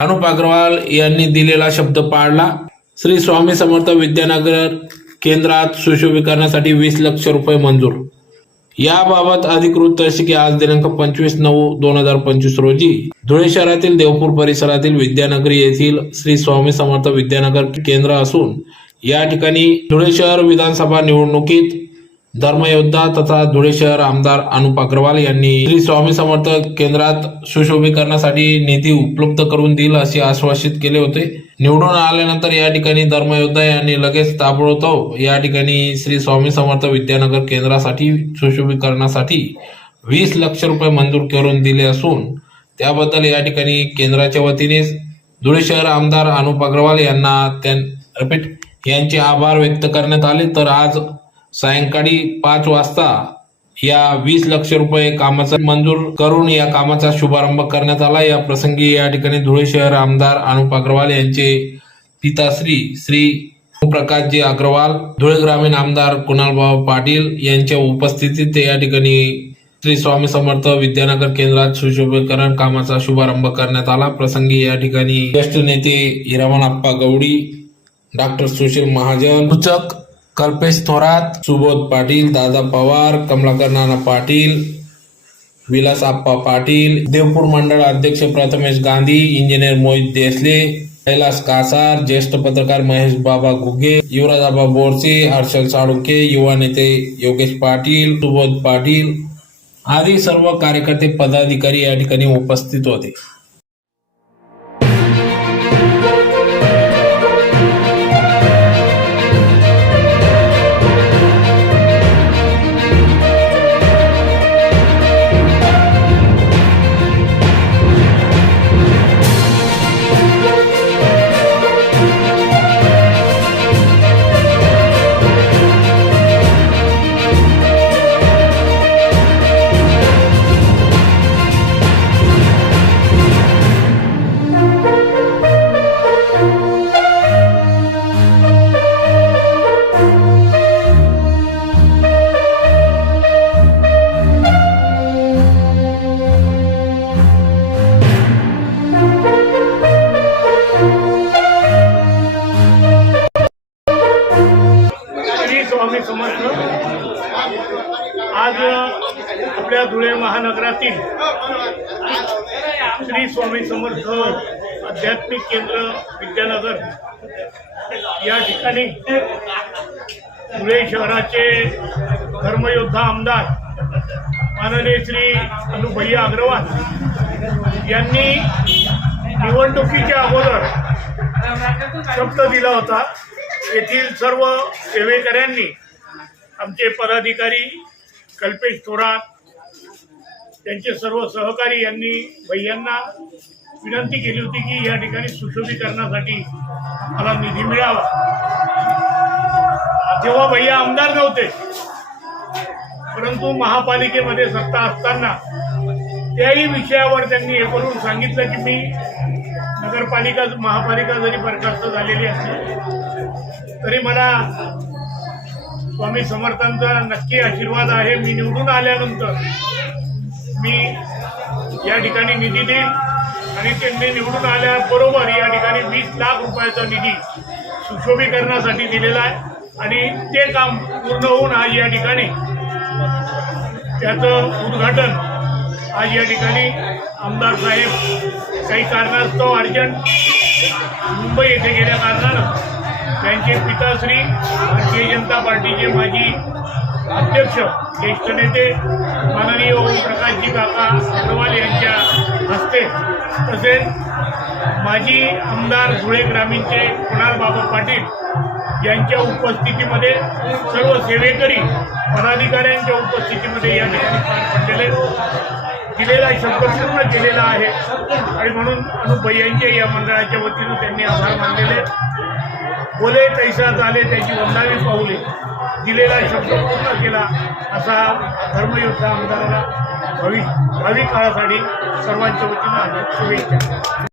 अनुप अग्रवाल यांनी दिलेला शब्द पाळला. श्री स्वामी समर्थ विद्यानगर केंद्रात सुशोभीकरणासाठी वीस लक्ष रुपये मंजूर. याबाबत अधिकृत तहसील आज दिनांक पंचवीस नऊ दोन हजार पंचवीस रोजी धुळे शहरातील देवपूर परिसरातील विद्यानगरी येथील श्री स्वामी समर्थ विद्यानगर केंद्र असून या ठिकाणी धुळे शहर विधानसभा निवडणुकीत धर्मयोद्धा तथा धुळे शहर आमदार अनुप अग्रवाल यांनी श्री स्वामी समर्थ केंद्रात सुशोभीकरणासाठी निधी उपलब्ध करून देईल असे आश्वासित केले होते. निवडून आल्यानंतर या ठिकाणी धर्मयोद्धा यांनी लगेच ताबडतोब या ठिकाणी श्री स्वामी समर्थ विद्यानगर केंद्रासाठी सुशोभीकरणासाठी वीस लक्ष रुपये मंजूर करून दिले असून त्याबद्दल या ठिकाणी केंद्राच्या वतीने धुळे शहर आमदार अनुप अग्रवाल यांना त्यां रिपीट यांचे आभार व्यक्त करण्यात आले. तर आज सायंकाळी पाच वाजता या वीस लक्ष रुपये कामाचा मंजूर करून या कामाचा शुभारंभ करण्यात आला. या प्रसंगी या ठिकाणी धुळे शहर आमदार अनुप अग्रवाल यांचे पिताश्री श्री प्रकाशजी अग्रवाल धुळे ग्रामीण आमदार कुणालबाबा पाटील यांच्या उपस्थितीत या ठिकाणी श्री स्वामी समर्थ विद्यानगर केंद्रात सुशोभीकरण कामाचा शुभारंभ करण्यात आला. प्रसंगी या ठिकाणी ज्येष्ठ नेते हिरामन आप्पा गवडी डॉक्टर सुशील महाजन सूचक कल्पेश थोरात सुबोध पाटील दादा पवार कमलाकर नाना पाटील विलास आप्पा पाटील देवपूर मंडळ अध्यक्ष प्रथमेश गांधी इंजिनियर मोहित देसले कैलास कासार ज्येष्ठ पत्रकार महेश बाबा घुगे युवराज आबा बोरसे हर्षल साळुंके युवा नेते योगेश पाटील सुबोध पाटील आदी सर्व कार्यकर्ते पदाधिकारी या ठिकाणी उपस्थित होते. महानगरातील श्री स्वामी समर्थ आध्यात्मिक केंद्र विद्यानगर या ठिकाणी धुळे शहराचे धर्मयोद्धा आमदार माननीय श्री अनुभय्या अग्रवाल यांनी निवडणुकीच्या अगोदर शब्द दिला होता. येथील सर्व सेवेकऱ्यांनी आमचे पदाधिकारी कल्पेश थोरात त्यांचे सर्व सहकारी यांनी भैयांना विनंती केली होती की या ठिकाणी सुशोभीकरणासाठी मला निधी मिळावा. तेव्हा भैया आमदार नव्हते परंतु महापालिकेमध्ये सत्ता असताना त्याही विषयावर त्यांनी हे करून सांगितलं की मी नगरपालिका महापालिका जरी बरखास्त झालेली असली तरी मला स्वामी समर्थांचा नक्की आशीर्वाद आहे. मी निवडून आल्यानंतर मी या ठिकाणी निधी देईन आणि त्यांनी निवडून आल्याबरोबर या ठिकाणी वीस लाख रुपयाचा निधी सुशोभीकरणासाठी दिलेला आहे. आणि ते काम पूर्ण होऊन आज या ठिकाणी त्याचं उद्घाटन आज या ठिकाणी आमदार साहेब काही कारणास्तव अर्जंट मुंबई येथे गेल्या कारणानं त्यांचे पिताश्री भारतीय जनता पार्टीचे माजी अध्यक्ष ज्येष्ठ नेते माननीय ओमप्रकाशजी काका अग्रवाल यांच्या हस्ते तसेच माजी आमदार धुळे ग्रामीणचे कुणाल बाबा पाटील यांच्या उपस्थितीमध्ये सर्व सेवेकरी पदाधिकाऱ्यांच्या उपस्थितीमध्ये या ठिकाणी पार पडलेले दिलेला शब्द पूर्ण केलेला आहे. आणि म्हणून यांच्या या मंडळाच्या वतीनं त्यांनी आभार मानलेले. बोले तैसा झाले त्याची वंदावी पाऊले दिलेला शब्द पूर्ण केला असा धर्मयोद्धा आमदाराला भावी भावी काळासाठी सर्वांच्या वतीनं शुभेच्छा.